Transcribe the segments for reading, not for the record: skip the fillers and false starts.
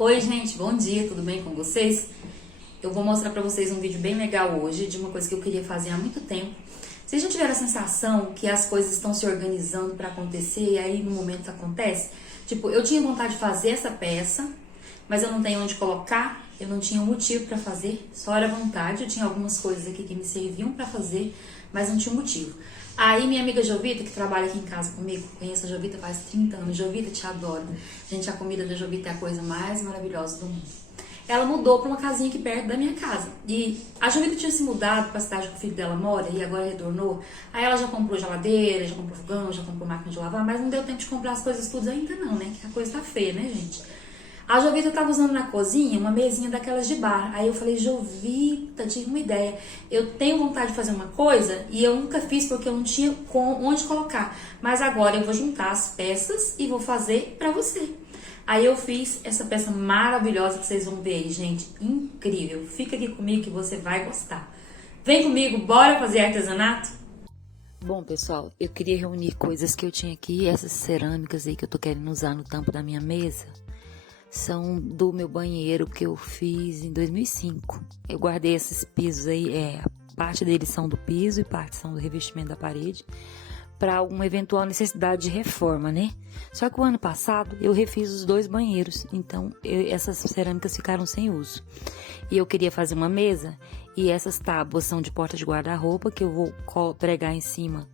Oi gente, bom dia, tudo bem com vocês? Eu vou mostrar pra vocês um vídeo bem legal hoje de uma coisa que eu queria fazer há muito tempo. Vocês já tiveram a sensação que as coisas estão se organizando pra acontecer e aí no momento acontece? Tipo, eu tinha vontade de fazer essa peça, mas eu não tenho onde colocar, eu não tinha um motivo pra fazer, só era vontade. Eu tinha algumas coisas aqui que me serviam pra fazer, mas não tinha um motivo. Aí minha amiga Jovita, que trabalha aqui em casa comigo, conheço a Jovita faz 30 anos. Jovita, te adoro. Gente, a comida da Jovita é a coisa mais maravilhosa do mundo. Ela mudou pra uma casinha aqui perto da minha casa. E a Jovita tinha se mudado pra cidade que o filho dela mora e agora retornou. Aí ela já comprou geladeira, já comprou fogão, já comprou máquina de lavar, mas não deu tempo de comprar as coisas todas ainda não, né? Que a coisa tá feia, né, gente? A Jovita tava usando na cozinha uma mesinha daquelas de bar. Aí eu falei, Jovita, tive uma ideia. Eu tenho vontade de fazer uma coisa e eu nunca fiz porque eu não tinha onde colocar. Mas agora eu vou juntar as peças e vou fazer pra você. Aí eu fiz essa peça maravilhosa que vocês vão ver aí, gente. Incrível. Fica aqui comigo que você vai gostar. Vem comigo, bora fazer artesanato? Bom, pessoal, eu queria reunir coisas que eu tinha aqui. Essas cerâmicas aí que eu tô querendo usar no tampo da minha mesa são do meu banheiro que eu fiz em 2005. Eu guardei esses pisos aí, parte deles são do piso e parte são do revestimento da parede, para alguma eventual necessidade de reforma, né? Só que o ano passado eu refiz os dois banheiros, então essas cerâmicas ficaram sem uso. E eu queria fazer uma mesa e essas tábuas são de porta de guarda-roupa que eu vou pregar em cima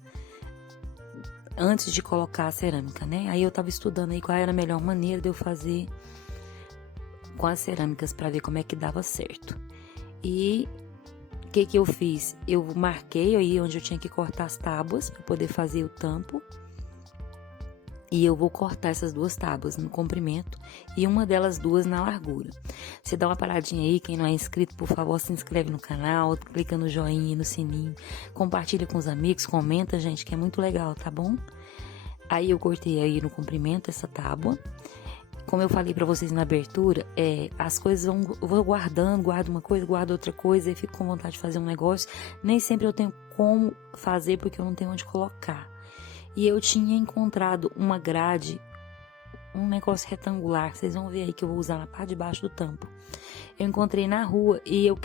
antes de colocar a cerâmica, né? Aí eu tava estudando aí qual era a melhor maneira de eu fazer com as cerâmicas para ver como é que dava certo. E o que eu fiz? Eu marquei aí onde eu tinha que cortar as tábuas para poder fazer o tampo. E eu vou cortar essas duas tábuas no comprimento e uma delas duas na largura. Você dá uma paradinha aí, quem não é inscrito, por favor, se inscreve no canal, clica no joinha, no sininho, compartilha com os amigos, comenta, gente, que é muito legal, tá bom? Aí eu cortei aí no comprimento essa tábua. Como eu falei pra vocês na abertura, as coisas eu vou guardando, guardo uma coisa, guardo outra coisa e fico com vontade de fazer um negócio. Nem sempre eu tenho como fazer porque eu não tenho onde colocar. E eu tinha encontrado uma grade, um negócio retangular, vocês vão ver aí que eu vou usar na parte de baixo do tampo. Eu encontrei na rua e eu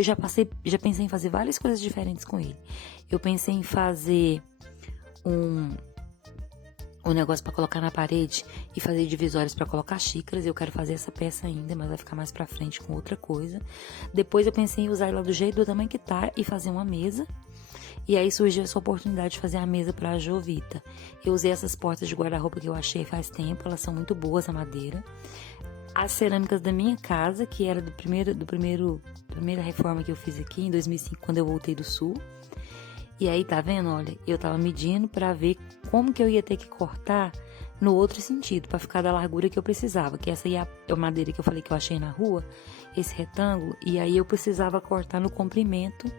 já pensei em fazer várias coisas diferentes com ele. Eu pensei em fazer um negócio para colocar na parede e fazer divisórios para colocar xícaras. Eu quero fazer essa peça ainda, mas vai ficar mais pra frente com outra coisa. Depois eu pensei em usar ela do jeito do tamanho que tá e fazer uma mesa. E aí surgiu essa oportunidade de fazer a mesa para a Jovita. Eu usei essas portas de guarda-roupa que eu achei faz tempo, elas são muito boas, a madeira. As cerâmicas da minha casa, que era primeira reforma que eu fiz aqui em 2005, quando eu voltei do sul. E aí, tá vendo? Olha, eu tava medindo pra ver como que eu ia ter que cortar no outro sentido, pra ficar da largura que eu precisava. Que essa aí é a madeira que eu falei que eu achei na rua, esse retângulo. E aí eu precisava cortar no comprimento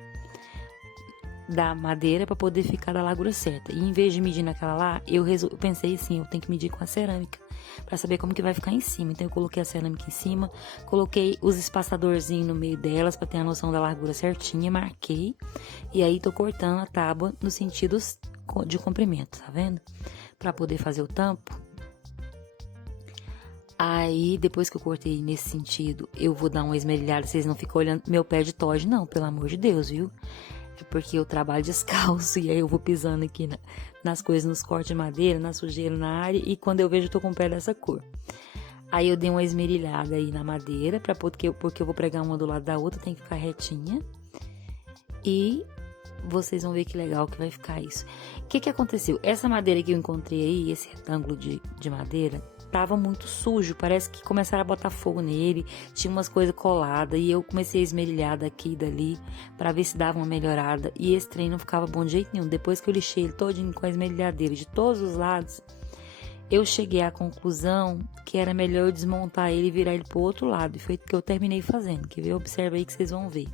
da madeira pra poder ficar da largura certa. E em vez de medir naquela lá, eu pensei assim, eu tenho que medir com a cerâmica pra saber como que vai ficar em cima. Então eu coloquei a cerâmica em cima, coloquei os espaçadorzinhos no meio delas pra ter a noção da largura certinha, marquei. E aí tô cortando a tábua no sentido de comprimento, tá vendo? Pra poder fazer o tampo. Aí, depois que eu cortei nesse sentido, eu vou dar uma esmerilhada, vocês não ficam olhando meu pé de Todd, não, pelo amor de Deus, viu? É porque eu trabalho descalço e aí eu vou pisando aqui nas coisas, nos cortes de madeira, na sujeira, na área, e quando eu vejo eu tô com o pé dessa cor. Aí eu dei uma esmerilhada aí na madeira, porque eu vou pregar uma do lado da outra, tem que ficar retinha. E vocês vão ver que legal que vai ficar isso. O que aconteceu? Essa madeira que eu encontrei aí, esse retângulo de madeira, tava muito sujo, parece que começaram a botar fogo nele, tinha umas coisas coladas, e eu comecei a esmerilhar daqui e dali, pra ver se dava uma melhorada, e esse trem não ficava bom de jeito nenhum. Depois que eu lixei ele todinho com a esmerilhadeira de todos os lados, eu cheguei à conclusão que era melhor eu desmontar ele e virar ele pro outro lado, e foi o que eu terminei fazendo. Quer ver? Observa aí que vocês vão ver.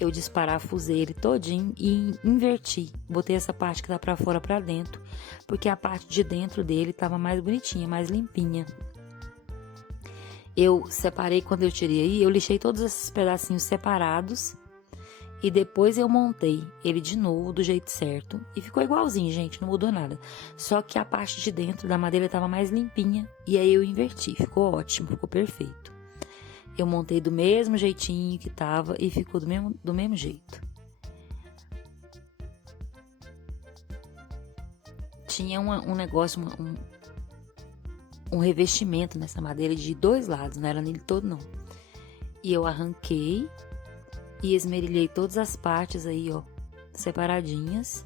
Eu desparafusei ele todinho e inverti. Botei essa parte que tá pra fora pra dentro, porque a parte de dentro dele tava mais bonitinha, mais limpinha. Eu separei, quando eu tirei aí, eu lixei todos esses pedacinhos separados E depois eu montei ele de novo do jeito certo e ficou igualzinho, gente, não mudou nada. Só que a parte de dentro da madeira estava mais limpinha e aí eu inverti, ficou ótimo, ficou perfeito. Eu montei do mesmo jeitinho que tava e ficou do mesmo jeito. Tinha um negócio, um revestimento nessa madeira de 2 lados, não era nele todo não. E eu arranquei e esmerilhei todas as partes aí, ó, separadinhas.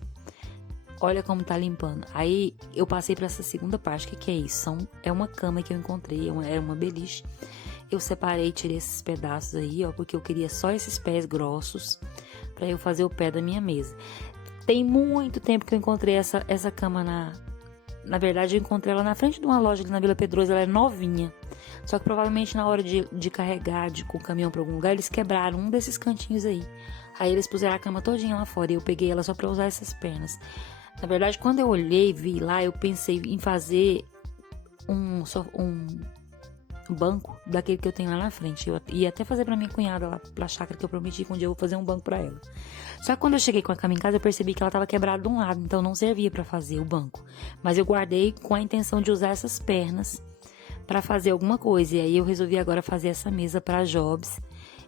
Olha como tá limpando. Aí eu passei para essa segunda parte. O que é isso? É uma cama que eu encontrei, era uma beliche. Eu separei, tirei esses pedaços aí, ó, porque eu queria só esses pés grossos para eu fazer o pé da minha mesa. Tem muito tempo que eu encontrei essa cama na verdade, eu encontrei ela na frente de uma loja ali na Vila Pedrosa, ela é novinha. Só que provavelmente na hora de carregar com o caminhão para algum lugar, eles quebraram um desses cantinhos aí. Aí eles puseram a cama todinha lá fora e eu peguei ela só para usar essas pernas. Na verdade, quando eu olhei, vi lá, eu pensei em fazer um banco daquele que eu tenho lá na frente. Eu ia até fazer pra minha cunhada lá, pra chácara, que eu prometi que um dia eu vou fazer um banco pra ela. Só que quando eu cheguei com a cama em casa, eu percebi que ela tava quebrada de um lado, então não servia pra fazer o banco. Mas eu guardei com a intenção de usar essas pernas pra fazer alguma coisa. E aí eu resolvi agora fazer essa mesa pra Jobs.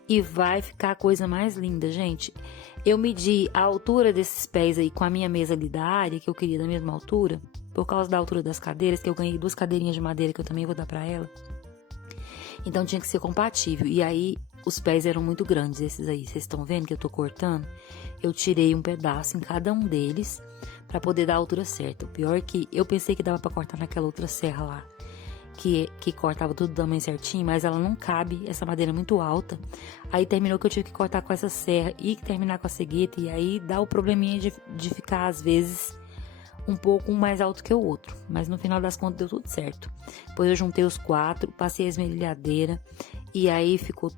E vai ficar a coisa mais linda, gente. Eu medi a altura desses pés aí com a minha mesa ali da área, que eu queria da mesma altura, por causa da altura das cadeiras, que eu ganhei 2 cadeirinhas de madeira que eu também vou dar pra ela. Então tinha que ser compatível. E aí os pés eram muito grandes, esses aí. Vocês estão vendo que eu tô cortando? Eu tirei um pedaço em cada um deles pra poder dar a altura certa. O pior é que eu pensei que dava pra cortar naquela outra serra lá, que cortava tudo do tamanho certinho, mas ela não cabe, essa madeira é muito alta. Aí terminou que eu tive que cortar com essa serra e terminar com a cegueta. E aí dá o probleminha de ficar, às vezes, um pouco mais alto que o outro, mas no final das contas deu tudo certo. Depois eu juntei os 4, passei a esmerilhadeira e aí ficou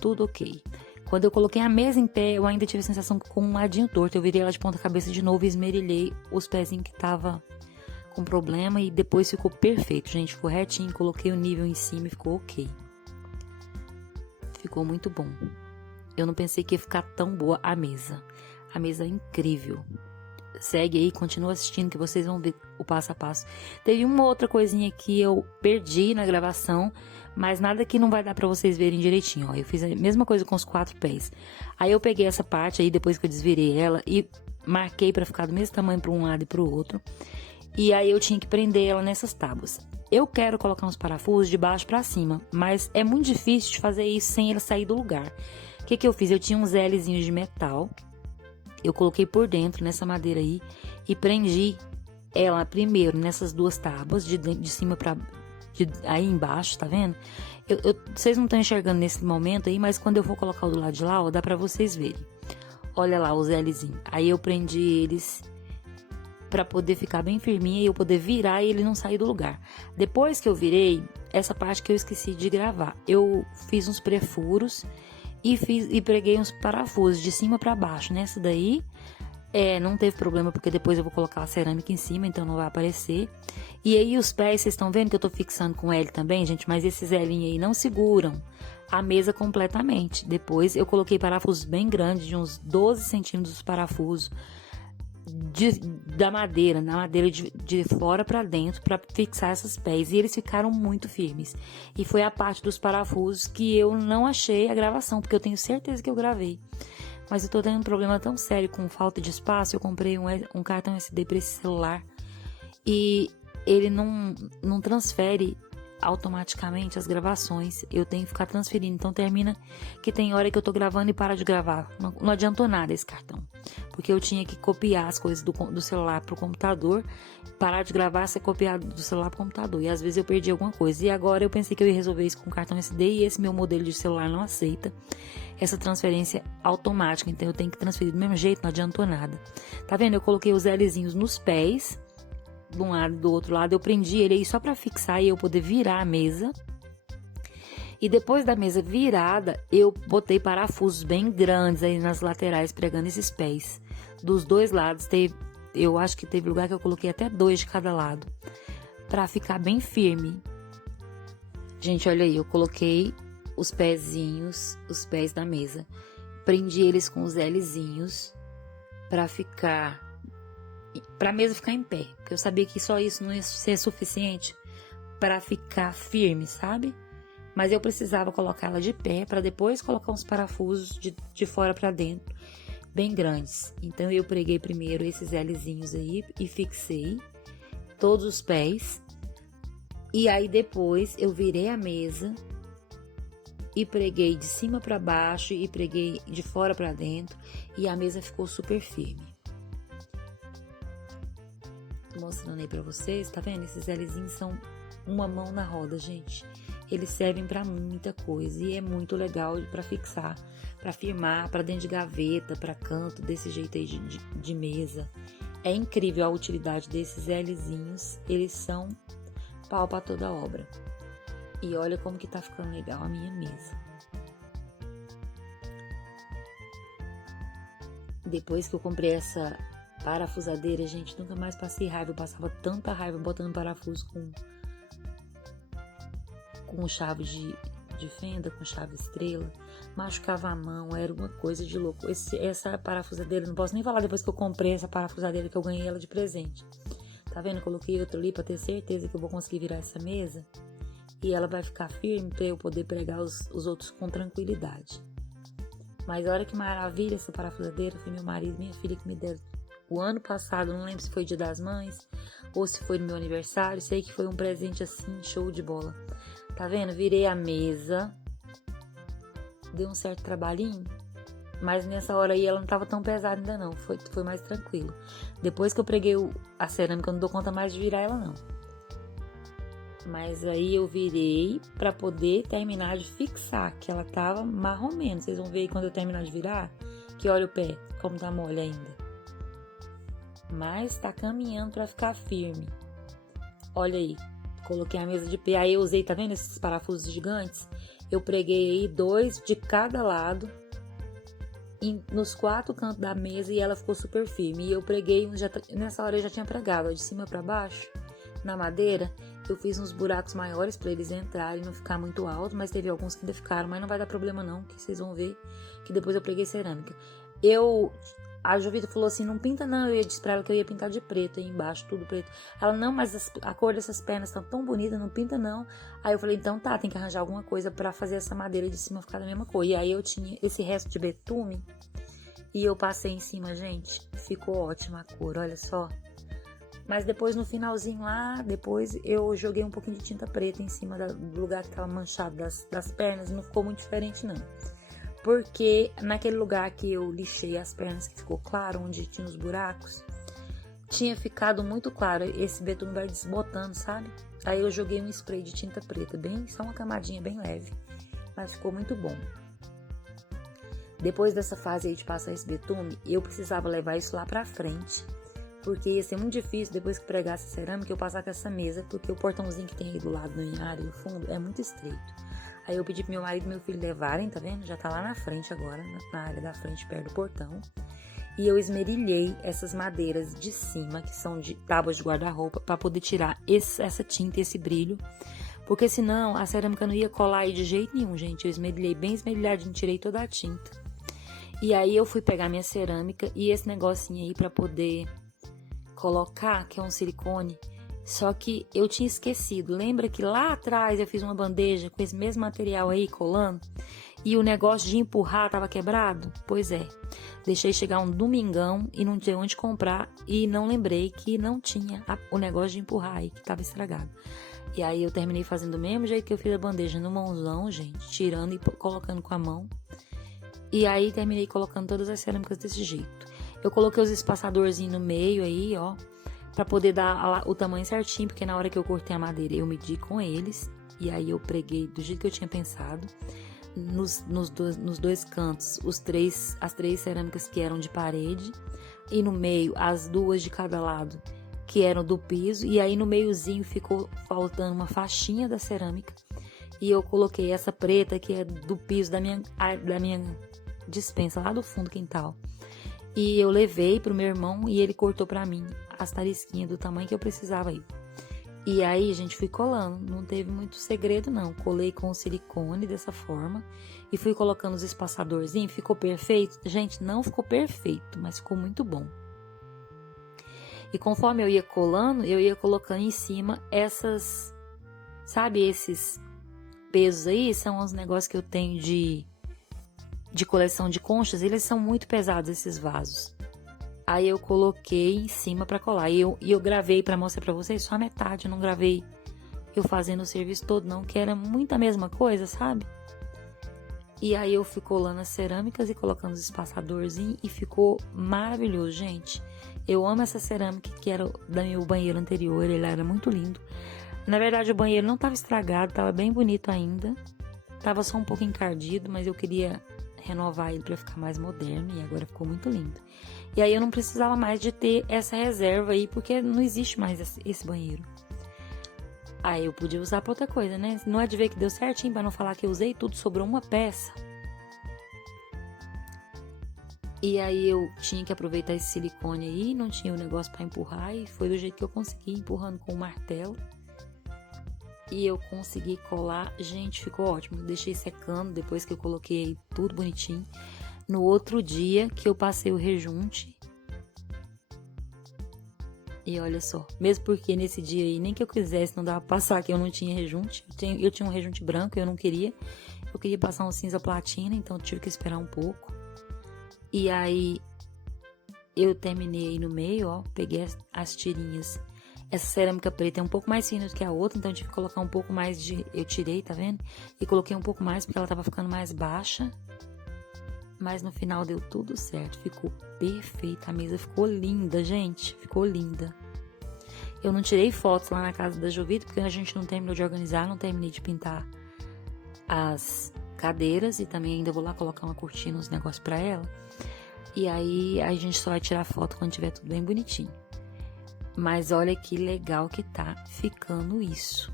tudo ok. Quando eu coloquei a mesa em pé, eu ainda tive a sensação com um ladinho torto. Eu virei ela de ponta cabeça de novo e esmerilhei os pezinhos que tava com problema e depois ficou perfeito, gente. Ficou retinho, coloquei o nível em cima e ficou ok. Ficou muito bom. Eu não pensei que ia ficar tão boa a mesa. A mesa é incrível. Segue aí, continua assistindo que vocês vão ver o passo a passo. Teve uma outra coisinha que eu perdi na gravação, mas nada que não vai dar pra vocês verem direitinho, ó. Eu fiz a mesma coisa com os 4 pés. Aí eu peguei essa parte aí, depois que eu desvirei ela, e marquei pra ficar do mesmo tamanho pra um lado e pro outro. E aí eu tinha que prender ela nessas tábuas. Eu quero colocar uns parafusos de baixo pra cima, mas é muito difícil de fazer isso sem ele sair do lugar. O que eu fiz? Eu tinha uns Lzinhos de metal. Eu coloquei por dentro nessa madeira aí e prendi ela primeiro nessas 2 tábuas, de cima pra... aí embaixo, tá vendo? Vocês não estão enxergando nesse momento aí, mas quando eu for colocar o do lado de lá, ó, dá pra vocês verem. Olha lá os Lzinhos. Aí eu prendi eles pra poder ficar bem firminha e eu poder virar e ele não sair do lugar. Depois que eu virei, essa parte que eu esqueci de gravar, eu fiz uns prefuros e preguei uns parafusos de cima pra baixo. Nessa daí, não teve problema, porque depois eu vou colocar a cerâmica em cima, então não vai aparecer. E aí os pés, vocês estão vendo que eu tô fixando com L também, gente? Mas esses Lzinhos aí não seguram a mesa completamente. Depois eu coloquei parafusos bem grandes, de uns 12 centímetros de parafuso, da madeira, na madeira de fora pra dentro, pra fixar esses pés, e eles ficaram muito firmes. E foi a parte dos parafusos que eu não achei a gravação, porque eu tenho certeza que eu gravei, mas eu tô tendo um problema tão sério com falta de espaço. Eu comprei um cartão SD pra esse celular e ele não transfere automaticamente as gravações, eu tenho que ficar transferindo, então termina que tem hora que eu tô gravando e para de gravar. Não adiantou nada esse cartão, porque eu tinha que copiar as coisas do celular pro computador, parar de gravar, ser copiado do celular pro computador, e às vezes eu perdi alguma coisa. E agora eu pensei que eu ia resolver isso com cartão SD, e esse meu modelo de celular não aceita essa transferência automática, então eu tenho que transferir do mesmo jeito, não adiantou nada. Tá vendo? Eu coloquei os Lzinhos nos pés, de um lado e do outro lado, eu prendi ele aí só para fixar e eu poder virar a mesa. E depois da mesa virada, eu botei parafusos bem grandes aí nas laterais, pregando esses pés dos 2 lados. Eu acho que teve lugar que eu coloquei até 2 de cada lado, para ficar bem firme. Gente, olha aí, eu coloquei os pezinhos, os pés da mesa. prendi eles com os Lzinhos pra mesa ficar em pé, porque eu sabia que só isso não ia ser suficiente para ficar firme, sabe? Mas eu precisava colocar ela de pé para depois colocar uns parafusos de fora para dentro, bem grandes. Então eu preguei primeiro esses Lzinhos aí e fixei todos os pés. E aí depois eu virei a mesa e preguei de cima para baixo e preguei de fora para dentro e a mesa ficou super firme. Tô mostrando aí para vocês, tá vendo? Esses Lzinhos são uma mão na roda, gente. Eles servem para muita coisa e é muito legal para fixar, para firmar, para dentro de gaveta, para canto, desse jeito aí de mesa. É incrível a utilidade desses Lzinhos, eles são pau para toda obra. E olha como que tá ficando legal a minha mesa. Depois que eu comprei essa parafusadeira, gente, nunca mais passei raiva. Eu passava tanta raiva botando parafuso com chave de fenda, com chave estrela. Machucava a mão, era uma coisa de louco. Essa parafusadeira, não posso nem falar depois que eu comprei essa parafusadeira, que eu ganhei ela de presente. Tá vendo? Eu coloquei outra ali pra ter certeza que eu vou conseguir virar essa mesa. E ela vai ficar firme pra eu poder pregar os outros com tranquilidade. Mas olha que maravilha essa parafusadeira. Foi meu marido e minha filha que me deram o ano passado. Não lembro se foi Dia das Mães ou se foi no meu aniversário. Sei que foi um presente assim, show de bola. Tá vendo? Virei a mesa. Deu um certo trabalhinho. Mas nessa hora aí ela não tava tão pesada ainda não. Foi mais tranquilo. Depois que eu preguei a cerâmica, eu não dou conta mais de virar ela não. Mas aí eu virei pra poder terminar de fixar, que ela tava marromeno. Vocês vão ver aí quando eu terminar de virar, que olha o pé, como tá mole ainda. Mas tá caminhando pra ficar firme. Olha aí, coloquei a mesa de pé. Aí eu usei, tá vendo esses parafusos gigantes? Eu preguei aí 2 de cada lado, nos 4 cantos da mesa, e ela ficou super firme. E eu preguei, nessa hora eu já tinha pregado, ó, de cima pra baixo, na madeira. Eu fiz uns buracos maiores pra eles entrarem e não ficar muito alto, mas teve alguns que ainda ficaram, mas não vai dar problema não, que vocês vão ver que depois eu preguei cerâmica. A Jovita falou assim, não pinta não, eu disse pra ela que eu ia pintar de preto aí embaixo, tudo preto. Ela, não, mas a cor dessas pernas estão tão bonitas, não pinta não. Aí eu falei, então tá, tem que arranjar alguma coisa pra fazer essa madeira de cima ficar da mesma cor. E aí eu tinha esse resto de betume e eu passei em cima, gente, ficou ótima a cor, olha só. Mas depois no finalzinho lá, depois eu joguei um pouquinho de tinta preta em cima do lugar que tava manchado das pernas, não ficou muito diferente não. Porque naquele lugar que eu lixei as pernas, que ficou claro, onde tinha os buracos, tinha ficado muito claro, esse betume vai desbotando, sabe? Aí eu joguei um spray de tinta preta, só uma camadinha bem leve, mas ficou muito bom. Depois dessa fase aí de passar esse betume, eu precisava levar isso lá pra frente, porque ia ser muito difícil, depois que pregasse a cerâmica, eu passar com essa mesa, porque o portãozinho que tem aí do lado da minha área, no fundo, é muito estreito. Aí eu pedi pro meu marido e meu filho levarem, tá vendo? Já tá lá na frente agora, na área da frente, perto do portão. E eu esmerilhei essas madeiras de cima, que são de tábuas de guarda-roupa, pra poder tirar essa tinta, esse brilho. Porque senão a cerâmica não ia colar aí de jeito nenhum, gente. Eu esmerilhei bem esmerilhadinho, tirei toda a tinta. E aí eu fui pegar minha cerâmica e esse negocinho aí pra poder colocar, que é um silicone, só que eu tinha esquecido. Lembra que lá atrás eu fiz uma bandeja com esse mesmo material aí colando e o negócio de empurrar tava quebrado? Pois é, deixei chegar um domingão e não tinha onde comprar e não lembrei que não tinha o negócio de empurrar aí, que tava estragado. E aí eu terminei fazendo do mesmo jeito que eu fiz a bandeja, no mãozão, gente, tirando e colocando com a mão. E aí terminei colocando todas as cerâmicas desse jeito. Eu coloquei os espaçadorzinhos no meio aí, ó, pra poder dar o tamanho certinho, porque na hora que eu cortei a madeira eu medi com eles, e aí eu preguei do jeito que eu tinha pensado. Nos dois cantos, as 3 cerâmicas que eram de parede, e no meio as 2 de cada lado, que eram do piso, e aí no meiozinho ficou faltando uma faixinha da cerâmica, e eu coloquei essa preta, que é do piso da minha despensa, lá do fundo do quintal. E eu levei pro meu irmão e ele cortou pra mim as tarisquinhas do tamanho que eu precisava aí. E aí, gente, fui colando. Não teve muito segredo, não. Colei com silicone dessa forma e fui colocando os espaçadorzinhos, ficou perfeito? Gente, não ficou perfeito, mas ficou muito bom. E conforme eu ia colando, eu ia colocando em cima essas, sabe, esses pesos aí, são os negócios que eu tenho de coleção de conchas, eles são muito pesados, esses vasos. Aí eu coloquei em cima pra colar, e eu gravei pra mostrar pra vocês só a metade, eu não gravei eu fazendo o serviço todo não, que era muito a mesma coisa, sabe? E aí eu fui colando as cerâmicas e colocando os espaçadorzinhos e ficou maravilhoso, gente. Eu amo essa cerâmica que era do meu banheiro anterior, ele era muito lindo. Na verdade o banheiro não estava estragado, estava bem bonito ainda. Tava só um pouco encardido, mas eu queria renovar ele para ficar mais moderno e agora ficou muito lindo. E aí eu não precisava mais de ter essa reserva aí, porque não existe mais esse banheiro. Aí eu podia usar pra outra coisa, né? Não é de ver que deu certinho, pra não falar que eu usei tudo, sobrou uma peça. E aí eu tinha que aproveitar esse silicone aí, não tinha o negócio pra empurrar, e foi do jeito que eu consegui, empurrando com o martelo. E eu consegui colar, gente, ficou ótimo. Eu deixei secando depois que eu coloquei tudo bonitinho. No outro dia que eu passei o rejunte. E olha só, mesmo porque nesse dia aí, nem que eu quisesse, não dava pra passar, que eu não tinha rejunte. Eu tinha um rejunte branco, eu não queria. Eu queria passar um cinza platina, então eu tive que esperar um pouco. E aí, eu terminei aí no meio, ó, peguei as tirinhas. Essa cerâmica preta é um pouco mais fina do que a outra, então eu tive que colocar um pouco mais de... Eu tirei, tá vendo? E coloquei um pouco mais, porque ela tava ficando mais baixa. Mas no final deu tudo certo, ficou perfeita, a mesa ficou linda, gente, ficou linda. Eu não tirei fotos lá na casa da Jovita, porque a gente não terminou de organizar, não terminei de pintar as cadeiras e também ainda vou lá colocar uma cortina, uns negócios pra ela. E aí a gente só vai tirar foto quando tiver tudo bem bonitinho. Mas olha que legal que tá ficando isso.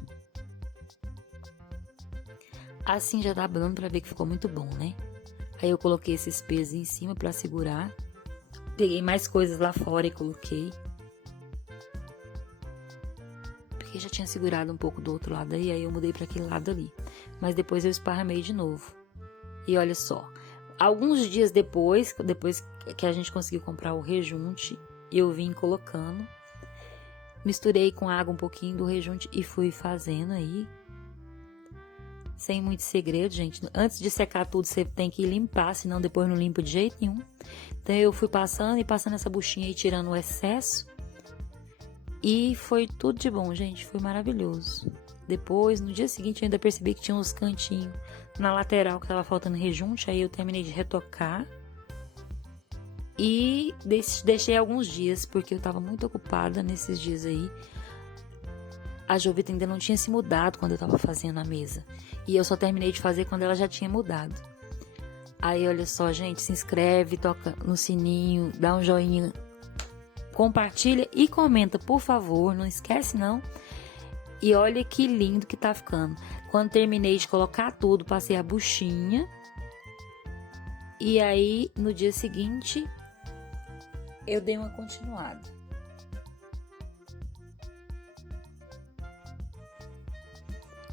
Assim já tá dando pra ver que ficou muito bom, né? Aí eu coloquei esses pesos em cima pra segurar. Peguei mais coisas lá fora e coloquei. Porque já tinha segurado um pouco do outro lado aí eu mudei pra aquele lado ali. Mas depois eu esparramei de novo. E olha só. Alguns dias depois que a gente conseguiu comprar o rejunte, eu vim colocando. Misturei com água um pouquinho do rejunte e fui fazendo aí. Sem muito segredo, gente. Antes de secar tudo, você tem que limpar, senão depois não limpa de jeito nenhum. Então eu fui passando essa buchinha aí, tirando o excesso. E foi tudo de bom, gente. Foi maravilhoso. Depois, no dia seguinte, eu ainda percebi que tinha uns cantinhos na lateral que tava faltando rejunte. Aí eu terminei de retocar. E deixei alguns dias, porque eu tava muito ocupada nesses dias aí. A Jovita ainda não tinha se mudado quando eu tava fazendo a mesa. E eu só terminei de fazer quando ela já tinha mudado. Aí, olha só, gente, se inscreve, toca no sininho, dá um joinha, compartilha e comenta, por favor, não esquece não. E olha que lindo que tá ficando. Quando terminei de colocar tudo, passei a buchinha. E aí, no dia seguinte, eu dei uma continuada.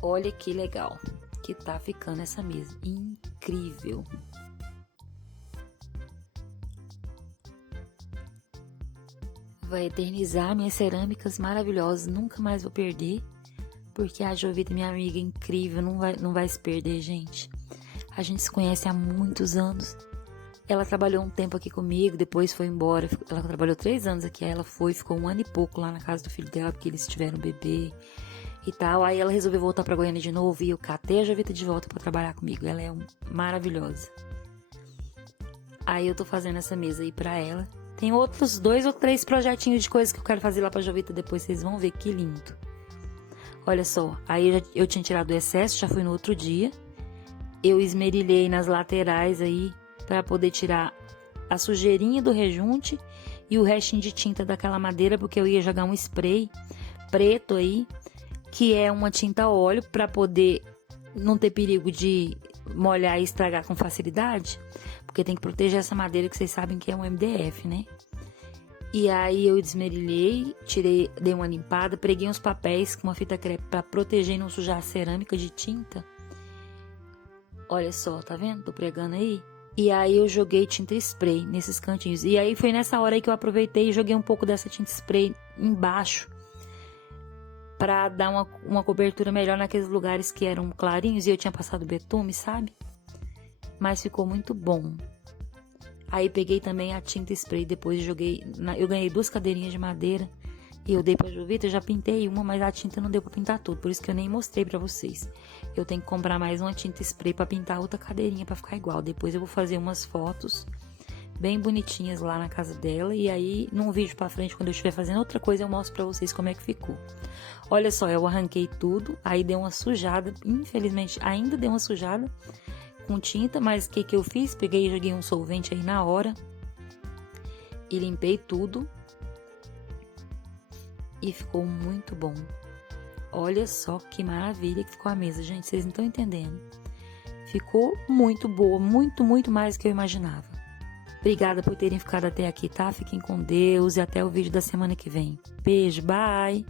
Olha que legal que tá ficando essa mesa. Incrível. Vai eternizar minhas cerâmicas maravilhosas. Nunca mais vou perder. Porque a Jovita, minha amiga, é incrível. Não vai se perder, gente. A gente se conhece há muitos anos. Ela trabalhou um tempo aqui comigo. Depois foi embora. Ela trabalhou 3 anos aqui. Aí ela ficou 1 ano e pouco lá na casa do filho dela. Porque eles tiveram bebê e tal. Aí ela resolveu voltar pra Goiânia de novo. E eu catei a Jovita de volta pra trabalhar comigo. Ela é maravilhosa. Aí eu tô fazendo essa mesa aí pra ela. Tem outros 2 ou 3 projetinhos de coisas que eu quero fazer lá pra Jovita. Depois vocês vão ver que lindo. Olha só. Aí eu tinha tirado o excesso. Já foi no outro dia. Eu esmerilhei nas laterais aí pra poder tirar a sujeirinha do rejunte e o restinho de tinta daquela madeira, porque eu ia jogar um spray preto aí, que é uma tinta óleo, para poder não ter perigo de molhar e estragar com facilidade, porque tem que proteger essa madeira que vocês sabem que é um MDF, né? E aí eu desmerilhei, tirei, dei uma limpada, preguei uns papéis com uma fita crepe para proteger e não sujar a cerâmica de tinta. Olha só, tá vendo? Tô pregando aí. E aí eu joguei tinta spray nesses cantinhos. E aí foi nessa hora aí que eu aproveitei e joguei um pouco dessa tinta spray embaixo, pra dar uma cobertura melhor naqueles lugares que eram clarinhos e eu tinha passado betume, sabe? Mas ficou muito bom. Aí peguei também a tinta spray, depois joguei, eu ganhei 2 cadeirinhas de madeira e eu dei pra Jovita, eu já pintei uma, mas a tinta não deu pra pintar tudo, por isso que eu nem mostrei pra vocês. Eu tenho que comprar mais uma tinta spray pra pintar outra cadeirinha pra ficar igual. Depois eu vou fazer umas fotos bem bonitinhas lá na casa dela e aí num vídeo pra frente, quando eu estiver fazendo outra coisa, eu mostro pra vocês como é que ficou. Olha só, eu arranquei tudo, aí deu uma sujada, infelizmente ainda deu uma sujada com tinta, mas o que eu fiz? Peguei e joguei um solvente aí na hora e limpei tudo e ficou muito bom. Olha só que maravilha que ficou a mesa, gente, vocês não estão entendendo. Ficou muito boa, muito, muito mais do que eu imaginava. Obrigada por terem ficado até aqui, tá? Fiquem com Deus e até o vídeo da semana que vem. Beijo, bye!